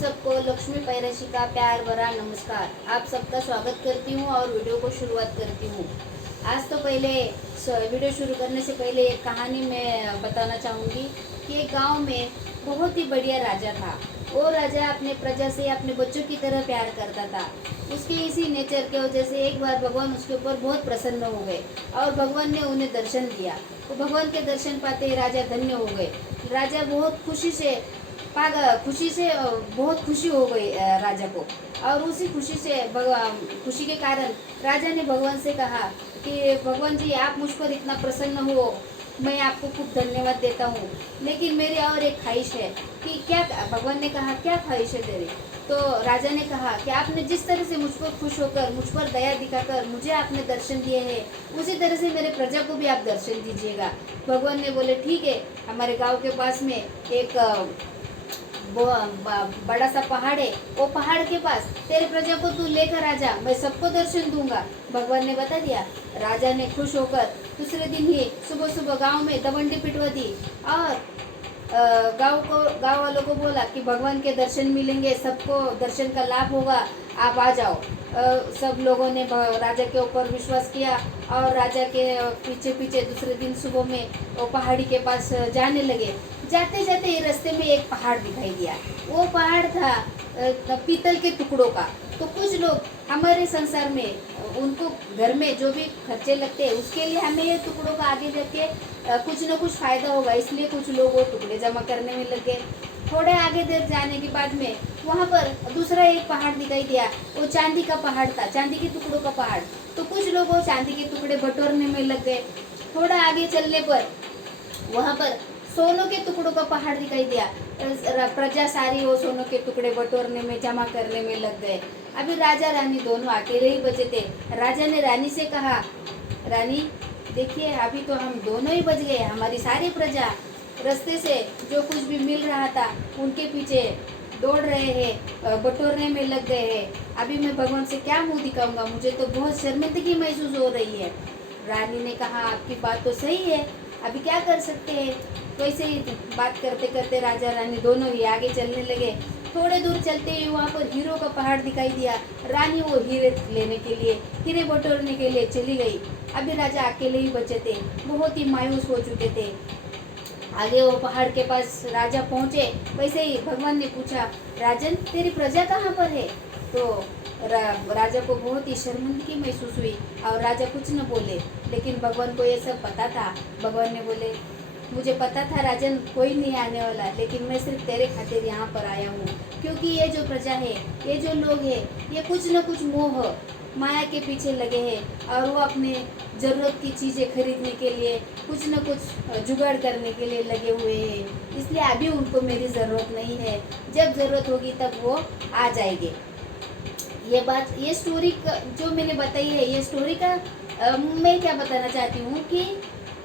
सबको लक्ष्मी पैरसी का प्यार भरा नमस्कार। आप सबका स्वागत करती हूँ और वीडियो को शुरुआत करती हूँ। आज तो पहले वीडियो शुरू करने से पहले एक कहानी मैं बताना चाहूँगी कि एक गांव में बहुत ही बढ़िया राजा था। वो राजा अपने प्रजा से अपने बच्चों की तरह प्यार करता था। उसके इसी नेचर की वजह से एक बार भगवान उसके ऊपर बहुत प्रसन्न हो गए और भगवान ने उन्हें दर्शन दिया। तो भगवान के दर्शन पाते ही राजा धन्य हो गए। राजा बहुत खुशी से बहुत खुशी हो गई राजा को। और उसी खुशी से खुशी के कारण राजा ने भगवान से कहा कि भगवान जी, आप मुझ पर इतना प्रसन्न हो, मैं आपको खूब धन्यवाद देता हूँ, लेकिन मेरी और एक ख्वाहिश है कि क्या। भगवान ने कहा, क्या ख्वाहिश है तेरी? तो राजा ने कहा कि आपने जिस तरह से मुझ पर खुश होकर, मुझ पर दया दिखाकर मुझे आपने दर्शन दिए हैं, उसी तरह से मेरे प्रजा को भी आप दर्शन दीजिएगा। भगवान ने बोले, ठीक है। हमारे गांव के पास में एक वो बड़ा सा पहाड़ है, वो पहाड़ के पास तेरे प्रजा को तू लेकर आ जा, मैं सबको दर्शन दूंगा। भगवान ने बता दिया। राजा ने खुश होकर दूसरे दिन ही सुबह सुबह गांव में दवंडी पिटवा दी और गांव वालों को बोला कि भगवान के दर्शन मिलेंगे, सबको दर्शन का लाभ होगा, आप आ जाओ। सब लोगों ने राजा के ऊपर विश्वास किया और राजा के पीछे पीछे दूसरे दिन सुबह में वो पहाड़ी के पास जाने लगे। जाते जाते रास्ते में एक पहाड़ दिखाई दिया। वो पहाड़ था पीतल के टुकड़ों का। तो कुछ लोग हमारे संसार में, उनको घर में जो भी खर्चे लगते हैं उसके लिए हमें ये टुकड़ों का आगे जाके कुछ ना कुछ फायदा होगा, इसलिए कुछ लोग वो टुकड़े जमा करने में लगे। थोड़े आगे देर जाने के बाद में वहाँ पर दूसरा एक पहाड़ दिखाई दिया। वो चांदी का पहाड़ था, चांदी के टुकड़ों का पहाड़। तो कुछ लोग वो चांदी के टुकड़े बटोरने में लग गए। थोड़ा आगे चलने पर वहाँ पर सोनों के टुकड़ों का पहाड़ दिखाई दिया। प्रजा सारी वो सोनों के टुकड़े बटोरने में, जमा करने में लग गए। अभी राजा रानी दोनों अकेले ही बचे थे। राजा ने रानी से कहा, रानी देखिए, अभी तो हम दोनों ही बच गए। हमारी सारी प्रजा रास्ते से जो कुछ भी मिल रहा था उनके पीछे दौड़ रहे हैं, बटोरने में लग गए हैं। अभी मैं भगवान से क्या मुंह दिखाऊंगा? मुझे तो बहुत शर्मिंदगी महसूस हो रही है। रानी ने कहा, आपकी बात तो सही है, अभी क्या कर सकते हैं। तो ऐसे ही बात करते करते राजा रानी दोनों ही आगे चलने लगे। थोड़े दूर चलते ही वहाँ पर हीरो का पहाड़ दिखाई दिया। रानी वो हीरे लेने के लिए, हीरे बटोरने के लिए चली गई। अभी राजा अकेले ही बचे थे, बहुत ही मायूस हो चुके थे। आगे वो पहाड़ के पास राजा पहुँचे। वैसे ही भगवान ने पूछा, राजन तेरी प्रजा कहाँ पर है? तो राजा को बहुत ही शर्मिंदगी महसूस हुई और राजा कुछ न बोले। लेकिन भगवान को ये सब पता था। भगवान ने बोले, मुझे पता था राजन कोई नहीं आने वाला, लेकिन मैं सिर्फ तेरे खातिर यहाँ पर आया हूँ, क्योंकि ये जो प्रजा है, ये जो लोग हैं, ये कुछ न कुछ मोह माया के पीछे लगे हैं और वो अपने ज़रूरत की चीज़ें खरीदने के लिए, कुछ न कुछ जुगाड़ करने के लिए लगे हुए हैं। इसलिए अभी उनको मेरी ज़रूरत नहीं है, जब ज़रूरत होगी तब वो आ जाएंगे। ये स्टोरी जो मैंने बताई है, ये स्टोरी का मैं क्या बताना चाहती हूँ कि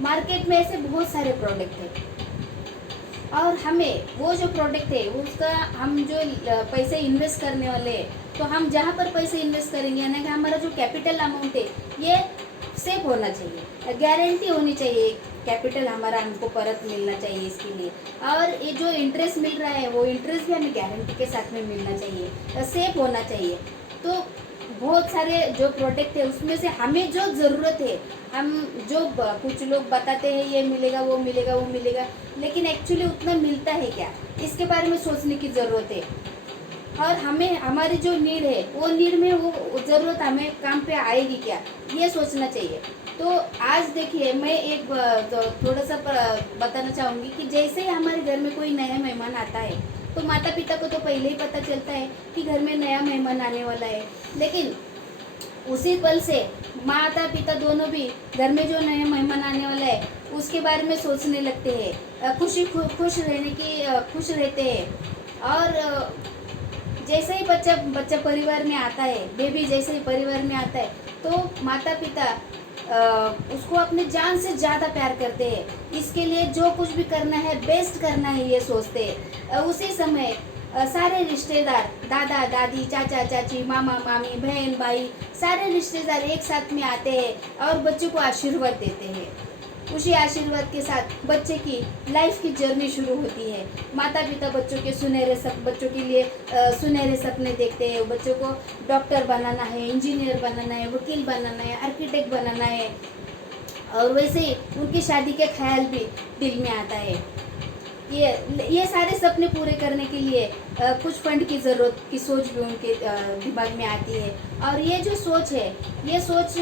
मार्केट में ऐसे बहुत सारे प्रोडक्ट हैं और हमें वो जो प्रोडक्ट है उसका हम जो पैसे इन्वेस्ट करने वाले हैं, तो हम जहाँ पर पैसे इन्वेस्ट करेंगे, यानी कि हमारा जो कैपिटल अमाउंट है ये सेफ होना चाहिए, गारंटी होनी चाहिए, कैपिटल हमारा हमको परत मिलना चाहिए इसके लिए। और ये जो इंटरेस्ट मिल रहा है वो इंटरेस्ट भी हमें गारंटी के साथ में मिलना चाहिए, सेफ होना चाहिए। तो बहुत सारे जो प्रोडक्ट है उसमें से हमें जो ज़रूरत है, हम जो कुछ लोग बताते हैं ये मिलेगा, वो मिलेगा, वो मिलेगा, लेकिन एक्चुअली उतना मिलता है क्या, इसके बारे में सोचने की ज़रूरत है। और हमें हमारी जो नीड है वो नीड में वो ज़रूरत हमें काम पे आएगी क्या, ये सोचना चाहिए। तो आज देखिए, मैं एक थोड़ा सा बताना चाहूँगी कि जैसे ही हमारे घर में कोई नया मेहमान आता है तो माता पिता को तो पहले ही पता चलता है कि घर में नया मेहमान आने वाला है, लेकिन उसी पल से माता पिता दोनों भी घर में जो नया मेहमान आने वाला है उसके बारे में सोचने लगते हैं, खुश रहते हैं। और जैसे ही बच्चा परिवार में आता है, बेबी जैसे ही परिवार में आता है, तो माता पिता उसको अपने जान से ज़्यादा प्यार करते हैं। इसके लिए जो कुछ भी करना है, बेस्ट करना है, ये सोचते हैं। उसी समय सारे रिश्तेदार, दादा दादी, चाचा चाची, मामा मामी, बहन भाई, सारे रिश्तेदार एक साथ में आते हैं और बच्चों को आशीर्वाद देते हैं। उसी आशीर्वाद के साथ बच्चे की लाइफ की जर्नी शुरू होती है। माता पिता बच्चों के लिए सुनहरे सपने देखते हैं। बच्चों को डॉक्टर बनाना है, इंजीनियर बनाना है, वकील बनाना है, आर्किटेक्ट बनाना है, और वैसे ही उनकी शादी के ख्याल भी दिल में आता है। ये सारे सपने पूरे करने के लिए कुछ फंड की ज़रूरत की सोच भी उनके दिमाग में आती है। और ये जो सोच है, ये सोच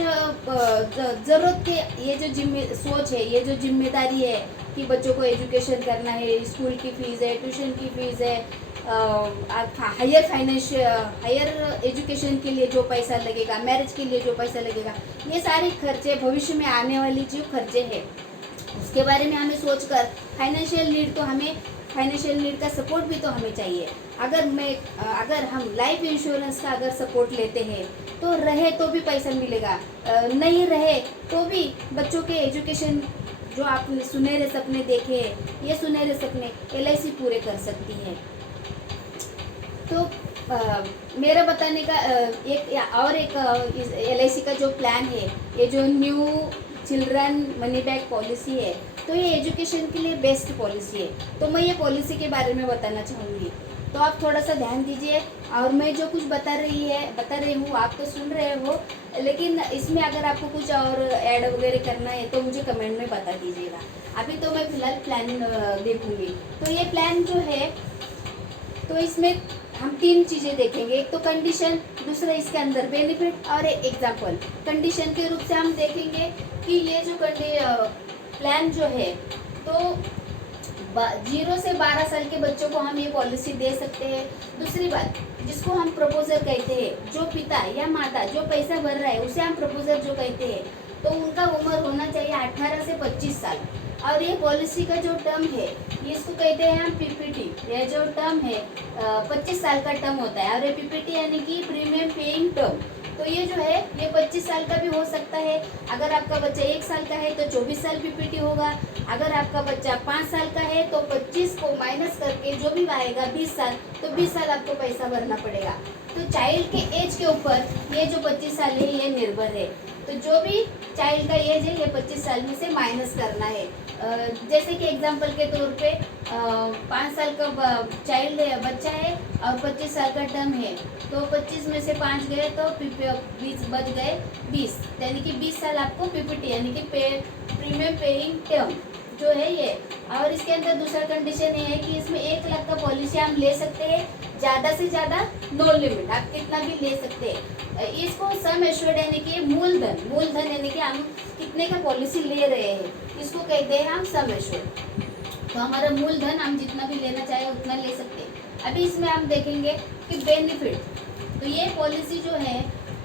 ज़रूरत के सोच है, ये जो जिम्मेदारी है कि बच्चों को एजुकेशन करना है, स्कूल की फ़ीस है, ट्यूशन की फ़ीस है, हायर एजुकेशन के लिए जो पैसा लगेगा, मैरिज के लिए जो पैसा लगेगा, ये सारे खर्चे भविष्य में आने वाली जो खर्चे हैं उसके बारे में हमें सोचकर फाइनेंशियल नीड का सपोर्ट भी तो हमें चाहिए। अगर हम लाइफ इंश्योरेंस का अगर सपोर्ट लेते हैं तो रहे तो भी पैसा मिलेगा, नहीं रहे तो भी बच्चों के एजुकेशन जो आपने सुनहरे सपने देखे हैं, ये सुनहरे सपने LIC पूरे कर सकती है। तो मेरा बताने का एक LIC का जो प्लान है, ये जो new children money back policy है, तो ये एजुकेशन के लिए बेस्ट पॉलिसी है। तो मैं ये पॉलिसी के बारे में बताना चाहूँगी, तो आप थोड़ा सा ध्यान दीजिए। और मैं जो कुछ बता रही हूँ आप तो सुन रहे हो, लेकिन इसमें अगर आपको कुछ और ऐड वगैरह करना है तो मुझे कमेंट में बता दीजिएगा। अभी तो मैं फिलहाल प्लान देखूँगी। तो ये प्लान जो है, तो इसमें हम 3 चीज़ें देखेंगे। एक तो कंडीशन, दूसरा इसके अंदर बेनिफिट, और एक एग्जाम्पल। कंडीशन के रूप से हम देखेंगे कि ये जो प्लान जो है, तो 0 से 12 साल के बच्चों को हम ये पॉलिसी दे सकते हैं। दूसरी बात, जिसको हम प्रपोजर कहते हैं, जो पिता या माता जो पैसा भर रहा है उसे हम प्रपोजर जो कहते हैं, तो उनका उम्र होना चाहिए 18 से 25 साल। और ये पॉलिसी का जो टर्म है, इसको कहते हैं हम PPT। ये जो टर्म है 25 साल का टर्म होता है, और ये PPT यानी कि प्रीमियम पेइंग टर्म। तो ये जो है ये 25 साल का भी हो सकता है। अगर आपका बच्चा 1 साल का है तो 24 साल PPT होगा। अगर आपका बच्चा 5 साल का है तो 25 को माइनस करके जो भी आएगा 20 साल, तो 20 साल आपको पैसा भरना पड़ेगा। तो चाइल्ड के एज के ऊपर ये जो 25 साल है ये निर्भर है। तो जो भी चाइल्ड का एज है ये 25 साल में से माइनस करना है। जैसे कि एग्जांपल के तौर पे 5 साल का चाइल्ड है, बच्चा है, और 25 साल का टर्म है, तो 25 में से 5 गए तो 20 बच गए 20, यानी कि 20 साल आपको PPT यानी कि प्रीमियम पेइंग टर्म जो है ये। और इसके अंदर दूसरा कंडीशन ये है कि इसमें 1 लाख का पॉलिसी हम ले सकते हैं, ज़्यादा से ज़्यादा नो लिमिट, आप कितना भी ले सकते हैं। इसको सम एश्योर्ड यानी कि मूलधन यानी कि हम कितने का पॉलिसी ले रहे हैं, इसको कहते हैं हम सम एश्योर्ड। तो हमारा मूलधन हम जितना भी लेना चाहे उतना ले सकते हैं। अभी इसमें हम देखेंगे कि बेनिफिट। तो ये पॉलिसी जो है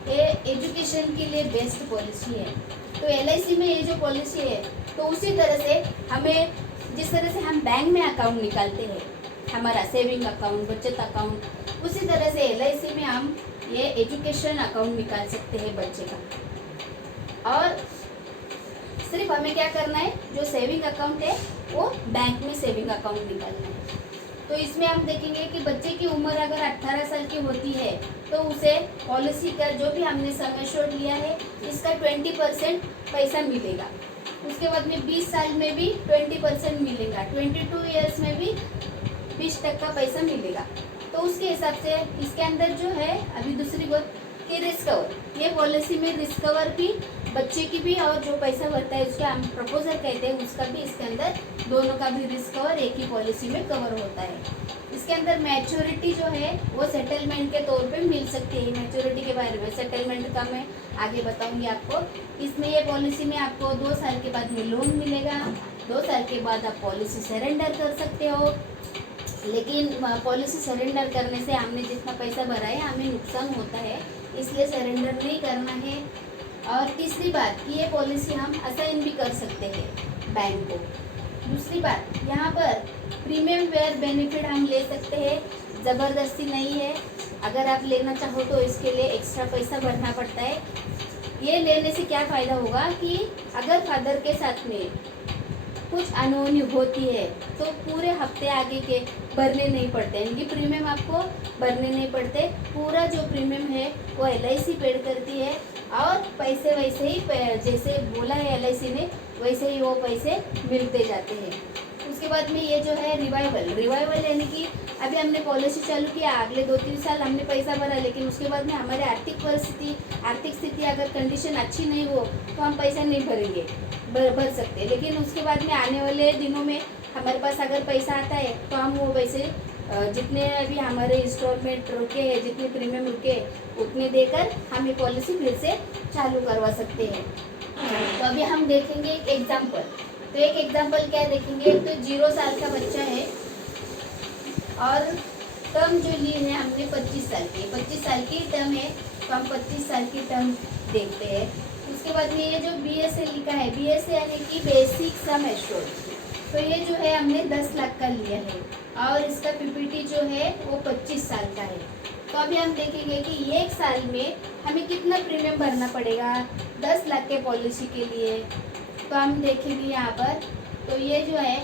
ये एजुकेशन के लिए बेस्ट पॉलिसी है। तो LIC में ये जो पॉलिसी है, तो उसी तरह से हमें जिस तरह से हम बैंक में अकाउंट निकालते हैं, हमारा सेविंग अकाउंट, बचत अकाउंट, उसी तरह से LIC में हम ये एजुकेशन अकाउंट निकाल सकते हैं बच्चे का। और सिर्फ हमें क्या करना है, जो सेविंग अकाउंट है वो बैंक में सेविंग अकाउंट निकालना है। तो इसमें हम देखेंगे कि बच्चे की उम्र अगर 18 साल की होती है तो उसे पॉलिसी का जो भी हमने सम एश्योर्ड लिया है इसका 20% पैसा मिलेगा। उसके बाद में 20 साल में भी 20% मिलेगा, 22 ईयर्स में भी 20% का पैसा मिलेगा। तो उसके हिसाब से इसके अंदर जो है अभी दूसरी बात कि रिस्क कवर, ये पॉलिसी में रिस्क कवर भी बच्चे की भी और जो पैसा भरता है उसका हम प्रपोजर कहते हैं उसका भी इसके अंदर दोनों का भी रिस्क कवर एक ही पॉलिसी में कवर होता है। इसके अंदर मैच्योरिटी जो है वो सेटलमेंट के तौर पे मिल सकती है। मैच्योरिटी के बारे में, सेटलमेंट का मैं आगे बताऊंगी आपको। इसमें ये पॉलिसी में आपको 2 साल के बाद में लोन मिलेगा, 2 साल के बाद आप पॉलिसी सरेंडर कर सकते हो। लेकिन पॉलिसी सरेंडर करने से हमने जितना पैसा भरा है हमें नुकसान होता है, इसलिए सरेंडर नहीं करना है। और तीसरी बात कि ये पॉलिसी हम असाइन भी कर सकते हैं बैंक को। दूसरी बात, यहाँ पर प्रीमियम वेयर बेनिफिट हम ले सकते हैं, ज़बरदस्ती नहीं है। अगर आप लेना चाहो तो इसके लिए एक्स्ट्रा पैसा भरना पड़ता है। ये लेने से क्या फ़ायदा होगा कि अगर फादर के साथ में कुछ अनहोनी होती है तो पूरे हफ्ते आगे के भरने नहीं पड़ते, इनकी प्रीमियम आपको भरने नहीं पड़ते। पूरा जो प्रीमियम है वो LIC पेड करती है और पैसे वैसे ही जैसे बोला है LIC ने वैसे ही वो पैसे मिलते जाते हैं। उसके बाद में ये जो है रिवाइवल यानी कि अभी हमने पॉलिसी चालू किया, अगले 2-3 साल हमने पैसा भरा, लेकिन उसके बाद में हमारे आर्थिक स्थिति अगर कंडीशन अच्छी नहीं हो तो हम पैसा नहीं भरेंगे, भर सकते। लेकिन उसके बाद में आने वाले दिनों में हमारे पास अगर पैसा आता है तो हम वो पैसे जितने अभी हमारे इंस्टॉलमेंट रुके हैं, जितने प्रीमियम रुके उतने देकर हम ये पॉलिसी फिर से चालू करवा सकते हैं। तो अभी हम देखेंगे एक एग्जाम्पल। तो एक एग्जाम्पल क्या देखेंगे, तो 0 साल का बच्चा है और टर्म जो ली है हमने 25 साल की टर्म है, तो हम 25 साल की टर्म देखते हैं। उसके बाद में ये जो BSA लिखा है, BSA यानी कि बेसिक सम एश्योर्ड, तो ये जो है हमने 10 लाख का लिया है और इसका PPT जो है वो 25 साल का है। तो अभी हम देखेंगे कि एक साल में हमें कितना प्रीमियम भरना पड़ेगा 10 लाख के पॉलिसी के लिए। तो हम देखेंगे यहाँ पर, तो ये जो है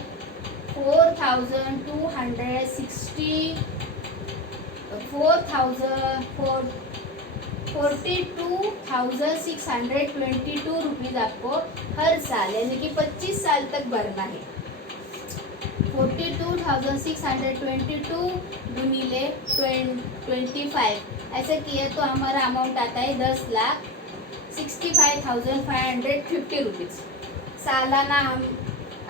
42,622 रुपीज़ आपको हर साल यानी कि 25 साल तक भरना है। 42,622 गुणिले 25 ऐसा किया तो हमारा अमाउंट आता है 10,65,550 रुपीज़। सालाना हम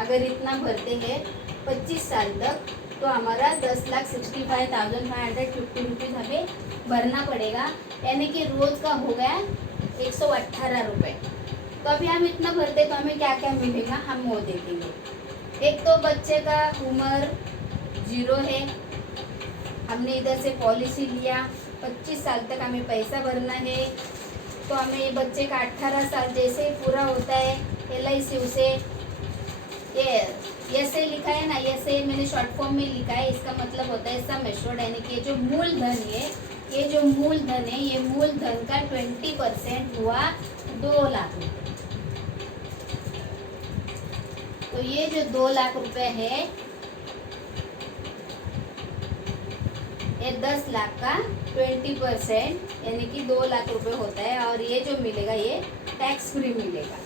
अगर इतना भरते हैं 25 साल तक तो हमारा 10,65,550 रुपीज़ हमें भरना पड़ेगा, यानी कि रोज़ का हो गया 118 रुपये। तो अभी हम इतना भरते तो हमें क्या क्या मिलेगा हम वो देखेंगे। एक तो बच्चे का उम्र 0 है, हमने इधर से पॉलिसी लिया 25 साल तक हमें पैसा भरना है, तो हमें बच्चे का 18 साल जैसे ही पूरा होता है LIC उसे ये ऐसे लिखा है ना, ऐसे मैंने शॉर्ट फॉर्म में लिखा है, इसका मतलब होता है सम एश्योर्ड, यानी कि जो मूलधन है, ये जो मूलधन है ये मूलधन का 20% हुआ 2 लाख रुपये। तो ये जो 2 लाख रुपए है ये 10 लाख का 20% यानी कि 2 लाख रुपए होता है और ये जो मिलेगा ये टैक्स फ्री मिलेगा।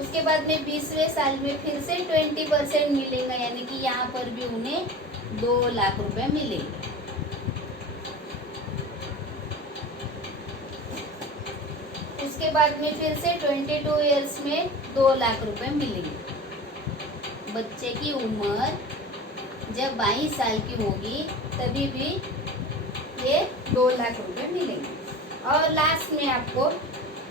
उसके बाद में 20वें साल में फिर से 20% मिलेगा, यानी कि यहाँ पर भी उन्हें 2 लाख रुपए मिलेंगे। उसके बाद में फिर से 22 ईयर्स में 2 लाख रुपए मिलेंगे। बच्चे की उम्र जब 22 साल की होगी तभी भी ये 2 लाख रुपए मिलेंगे। और लास्ट में आपको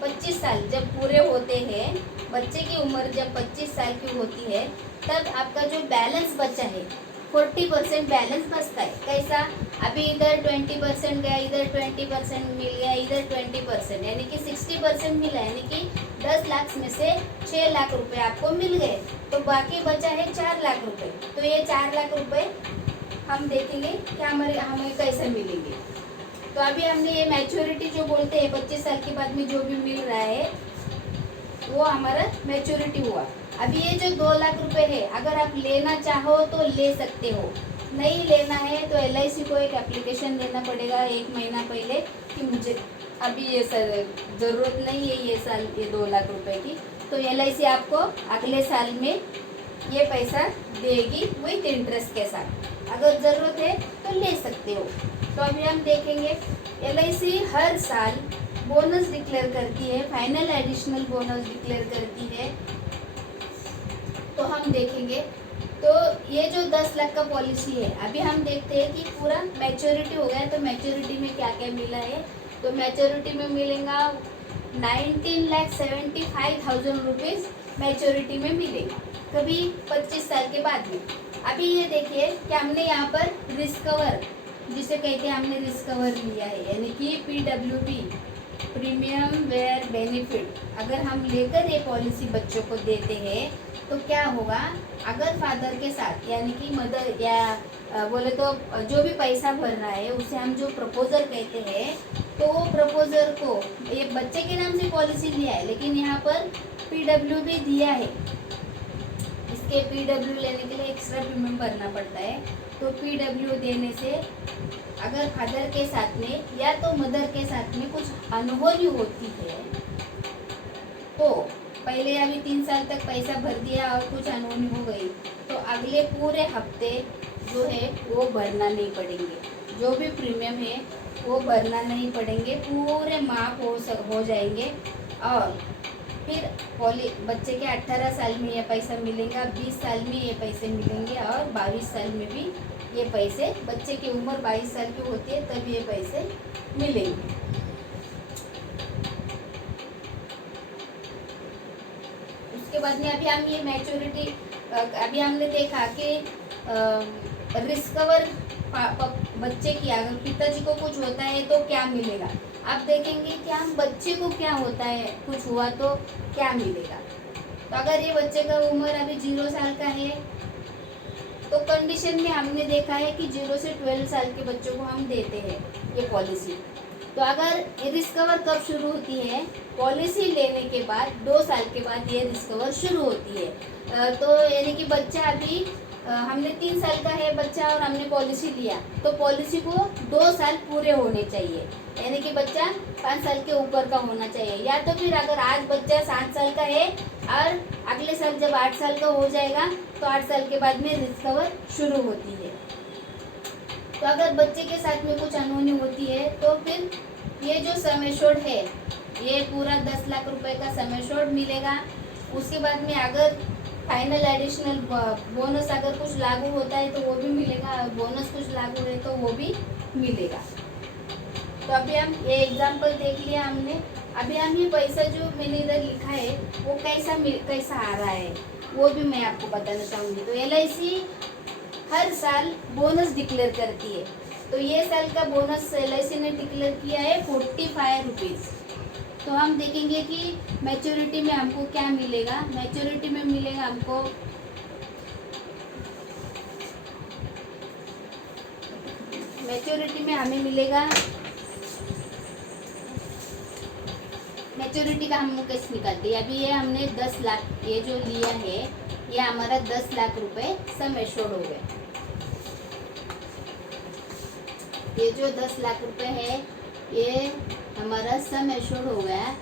25 साल जब पूरे होते हैं, बच्चे की उम्र जब 25 साल की होती है तब आपका जो बैलेंस बचा है 40% बैलेंस बचता है। कैसा, अभी इधर 20% गया, इधर 20% मिल गया, इधर 20% यानी कि 60% मिला, यानी कि 10 लाख में से 6 लाख रुपए आपको मिल गए, तो बाकी बचा है 4 लाख रुपए। तो ये 4 लाख रुपए हम देखेंगे कि हमें कैसे मिलेंगे। तो अभी हमने ये मैच्योरिटी जो बोलते हैं 25 साल के बाद में जो भी मिल रहा है वो हमारा मैच्योरिटी हुआ। अभी ये जो 2 लाख रुपए है अगर आप लेना चाहो तो ले सकते हो, नहीं लेना है तो LIC को एक एप्लीकेशन देना पड़ेगा 1 महीना पहले कि मुझे अभी ये ज़रूरत नहीं है ये साल ये 2 लाख रुपए की, तो LIC आपको अगले साल में ये पैसा देगी विथ इंटरेस्ट के साथ। अगर ज़रूरत है तो ले सकते हो। तो अभी हम देखेंगे LIC हर साल बोनस डिक्लेयर करती है, फाइनल एडिशनल बोनस डिक्लेयर करती है। तो हम देखेंगे, तो ये जो 10 लाख का पॉलिसी है अभी हम देखते हैं कि पूरा मैच्योरिटी हो गया, तो मैच्योरिटी में क्या क्या मिला है। तो मैच्योरिटी में मिलेगा 19,75,000 रुपीज़ मैच्योरिटी में मिलेगा कभी 25 साल के बाद में। अभी ये देखिए कि हमने यहाँ पर रिस्क कवर जिसे कहते हैं हमने रिस्क कवर लिया है, यानी कि PWB प्रीमियम वेयर बेनिफिट अगर हम लेकर ये पॉलिसी बच्चों को देते हैं तो क्या होगा, अगर फादर के साथ यानी कि मदर या बोले तो जो भी पैसा भर रहा है उसे हम जो प्रपोजर कहते हैं, तो वो प्रपोजर को ये बच्चे के नाम से पॉलिसी लिया है लेकिन यहाँ पर PWB दिया है, इसके PW लेने के लिए एक्स्ट्रा प्रीमियम भरना पड़ता है। तो PW देने से अगर फादर के साथ में या तो मदर के साथ में कुछ अनहोनी होती है तो पहले अभी 3 साल तक पैसा भर दिया और कुछ अनहोनी हो गई तो अगले पूरे हफ्ते जो है वो भरना नहीं पड़ेंगे, जो भी प्रीमियम है वो भरना नहीं पड़ेंगे, पूरे माफ हो जाएंगे। और फिर बच्चे के 18 साल में ये पैसा मिलेगा, 20 साल में ये पैसे मिलेंगे और 22 साल में भी ये पैसे, बच्चे की उम्र 22 साल की होती है तब ये पैसे मिलेंगे। उसके बाद में अभी हम ये मैच्योरिटी, अभी हमने देखा कि रिस्कवर बच्चे की अगर पिताजी को कुछ होता है तो क्या मिलेगा। आप देखेंगे कि हम बच्चे को क्या होता है, कुछ हुआ तो क्या मिलेगा। तो अगर ये बच्चे का उम्र अभी 0 साल का है तो कंडीशन में हमने देखा है कि 0 से 12 साल के बच्चों को हम देते हैं ये पॉलिसी। तो अगर रिस्कवर कब शुरू होती है, पॉलिसी लेने के बाद 2 साल के बाद ये रिस्कवर शुरू होती है। तो यानी कि बच्चा अभी हमने 3 साल का है बच्चा और हमने पॉलिसी लिया तो पॉलिसी को 2 साल पूरे होने चाहिए, यानी कि बच्चा 5 साल के ऊपर का होना चाहिए। या तो फिर अगर आज बच्चा 7 साल का है और अगले साल जब 8 साल का हो जाएगा तो 8 साल के बाद में रिस्कवर शुरू होती है। तो अगर बच्चे के साथ में कुछ अनहोनी होती है तो फिर ये जो सम एश्योर्ड है ये पूरा 10 लाख रुपए का सम एश्योर्ड मिलेगा। उसके बाद में अगर फाइनल एडिशनल बोनस अगर कुछ लागू होता है तो वो भी मिलेगा, बोनस कुछ लागू है तो वो भी मिलेगा। तो अभी हम ये एग्जांपल देख लिया हमने। अभी हम ये पैसा जो मैंने इधर लिखा है वो कैसा आ रहा है वो भी मैं आपको बताना चाहूँगी। तो LIC हर साल बोनस डिक्लेयर करती है। तो ये साल का बोनस LIC ने डिक्लेयर किया है 45 रुपीज़। तो हम देखेंगे कि मैच्योरिटी में हमको क्या मिलेगा। मैच्योरिटी में मिलेगा हमको मैच्योरिटी में हमें मिलेगा, मैच्योरिटी का हम कैसे निकालते हैं। अभी ये हमने 10 लाख ये जो लिया है ये हमारा 10 लाख रुपए सम एश्योर्ड हो गए। ये जो 10 लाख रुपए है ये हमारा सम एश्योर्ड हो गया,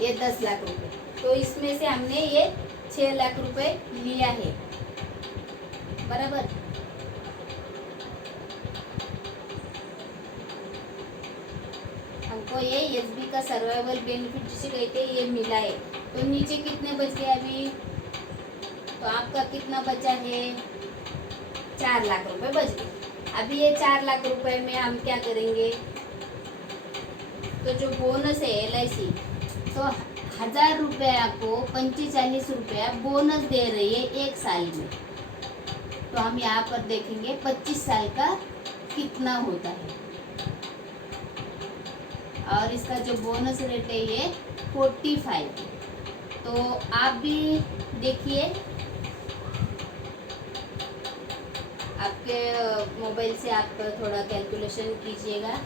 ये 10 लाख रुपए। तो इसमें से हमने ये 6 लाख रुपए लिया है, बराबर। हमको ये SB का सर्वाइवल बेनिफिट जिसे कहते हैं ये मिला है। तो नीचे कितने बच गए अभी, तो आपका कितना बचा है, 4 लाख रुपए बच गए। अभी ये 4 लाख रुपए में हम क्या करेंगे, तो जो बोनस है LIC तो 1000 रुपया को 45 रुपया बोनस दे रही है 1 साल में। तो हम यहाँ पर देखेंगे 25 साल का कितना होता है और इसका जो बोनस रेट है ये 45। तो आप भी देखिए, आपके मोबाइल से आप थोड़ा कैलकुलेशन कीजिएगा।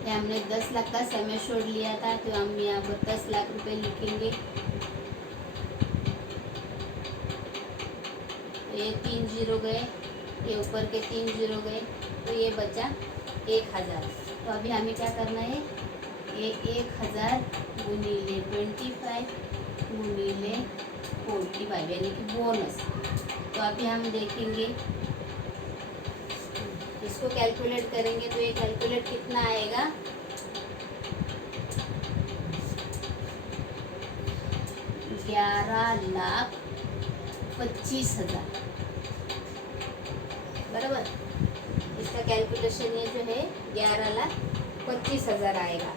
ये हमने 10 लाख का सम एश्योर्ड लिया था तो हम यहाँ पर 10 लाख रुपए लिखेंगे। तो ये 3 जीरो गए, ये ऊपर के 3 जीरो गए तो ये बचा 1000। तो अभी हमें क्या करना है, ये 1000 गुणिले 25 गुणिले 45 यानी कि बोनस। तो अभी हम देखेंगे इसको कैलकुलेट करेंगे तो ये कैलकुलेट कितना आएगा, 11,25,000 बराबर। इसका कैलकुलेशन ये जो है 11,25,000 आएगा।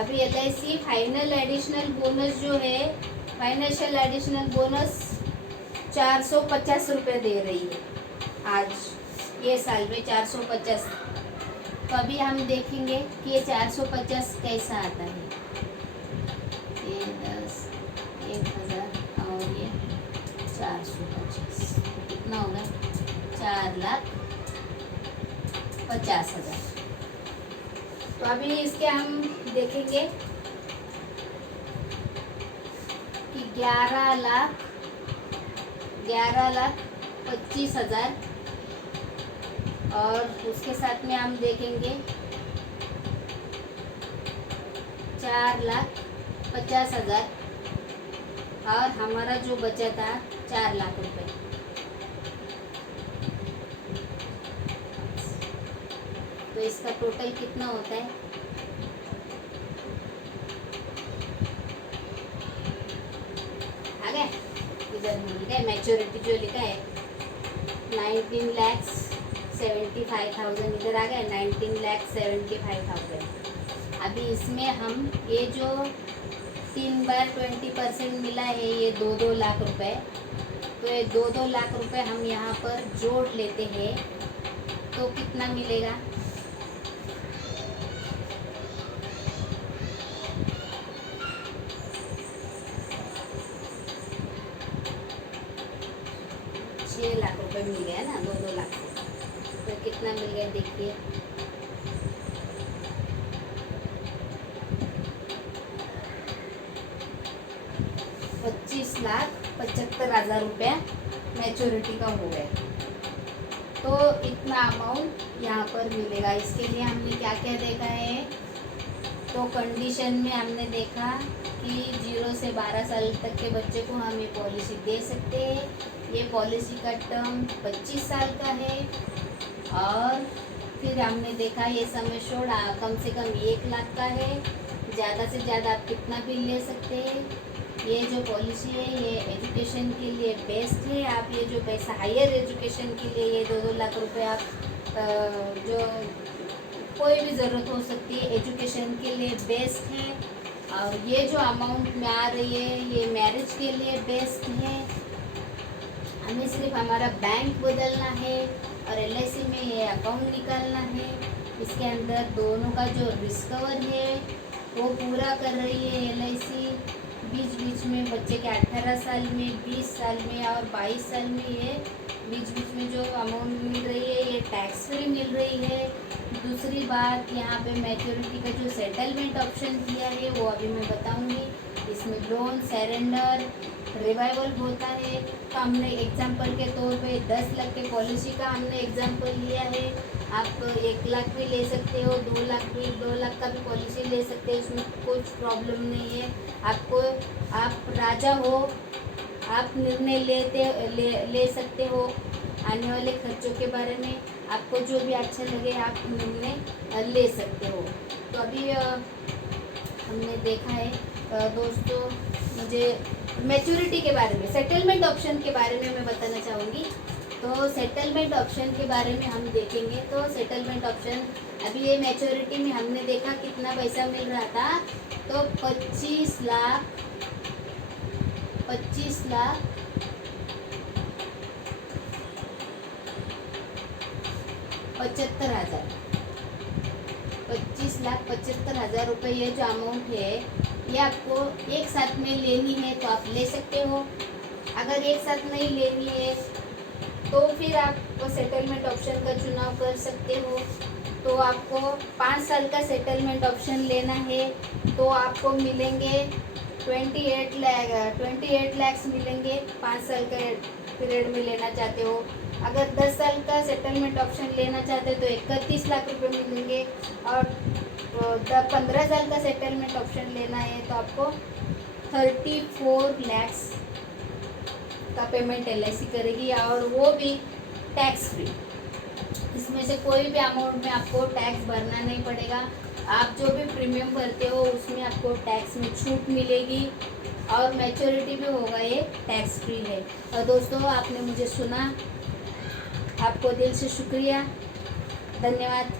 अभी LIC फाइनल एडिशनल बोनस जो है, फाइनेंशियल एडिशनल बोनस 450 रुपये दे रही है आज ये साल में 450। तो अभी हम देखेंगे कि ये 450 कैसा आता है। ये 10, 1000 और ये 450 कितना होगा, 4,50,000। तो अभी इसके हम देखेंगे 11,25,000 और उसके साथ में हम देखेंगे 4,50,000 और हमारा जो बचा था 4 लाख रुपए। तो इसका टोटल कितना होता है? आ गया, इधर मिल गया मैच्योरिटी जो लिखा है 19,75,000 इधर आ गया 19,75,000। अभी इसमें हम ये जो 3 बार 20% मिला है ये 2-2 लाख रुपए, तो ये 2-2 लाख रुपए हम यहाँ पर जोड़ लेते हैं तो कितना मिलेगा? ₹6 लाख मिल गया ना 2-2 लाख से, तो कितना मिल गया देखिए। 25,75,000 रुपया मैच्योरिटी का हो गया। तो इतना अमाउंट यहाँ पर मिलेगा। इसके लिए हमने क्या क्या देखा है? तो कंडीशन में हमने देखा कि 0 से 12 साल तक के बच्चे को हम ये पॉलिसी दे सकते हैं। ये पॉलिसी का टर्म 25 साल का है। और फिर हमने देखा ये सम एश्योर्ड कम से कम 1 लाख का है। ज़्यादा से ज़्यादा आप कितना भी ले सकते हैं। ये जो पॉलिसी है ये एजुकेशन के लिए बेस्ट है। आप ये जो पैसा हायर एजुकेशन के लिए ये 2-2 लाख रुपए आप जो कोई भी ज़रूरत हो सकती है एजुकेशन के लिए बेस्ट है। और ये जो अमाउंट में आ रही है ये मैरिज के लिए बेस्ट है। हमें सिर्फ हमारा बैंक बदलना है और LIC में ये अकाउंट निकालना है। इसके अंदर दोनों का जो रिस्क कवर है वो पूरा कर रही है LIC। बीच बीच में बच्चे के 18 साल में, 20 साल में और 22 साल में ये बीच बीच में जो अमाउंट मिल रही है ये टैक्स फ्री मिल रही है। दूसरी बात यहाँ पे मैच्योरिटी का जो सेटलमेंट ऑप्शन दिया है वो अभी मैं बताऊँगी। इसमें लोन सरेंडर रिवाइवल होता है। तो हमने एग्जाम्पल के तौर पे 10 लाख के पॉलिसी का हमने एग्जाम्पल लिया है। आप 1 लाख भी ले सकते हो, 2 लाख भी, 2 लाख का भी पॉलिसी ले सकते हो, उसमें कुछ प्रॉब्लम नहीं है। आपको आप राजा हो, आप निर्णय ले सकते हो आने वाले खर्चों के बारे में। आपको जो भी अच्छा लगे आप निर्णय ले सकते हो। तो अभी हमने देखा है दोस्तों, मुझे मैच्योरिटी के बारे में, सेटलमेंट ऑप्शन के बारे में मैं बताना चाहूँगी। तो सेटलमेंट ऑप्शन के बारे में हम देखेंगे। तो सेटलमेंट ऑप्शन अभी ये मैच्योरिटी में हमने देखा कितना पैसा मिल रहा था। तो 25,75,000 25,75,000 रुपये ये जो अमाउंट है ये आपको एक साथ में लेनी है तो आप ले सकते हो। अगर एक साथ नहीं लेनी है तो फिर आप सेटलमेंट ऑप्शन का चुनाव कर सकते हो। तो आपको 5 साल का सेटलमेंट ऑप्शन लेना है तो आपको मिलेंगे 28 लाख मिलेंगे 5 साल का पीरियड में लेना चाहते हो। अगर 10 साल का सेटलमेंट ऑप्शन लेना चाहते हो तो 31 लाख रुपए मिलेंगे। और 15 साल का सेटलमेंट ऑप्शन लेना है तो आपको 34 लाख का पेमेंट LIC करेगी और वो भी टैक्स फ्री। इसमें से कोई भी अमाउंट में आपको टैक्स भरना नहीं पड़ेगा। आप जो भी प्रीमियम भरते हो उसमें आपको टैक्स में छूट मिलेगी और मैच्योरिटी भी होगा ये टैक्स फ्री है। और दोस्तों आपने मुझे सुना, आपको दिल से शुक्रिया, धन्यवाद।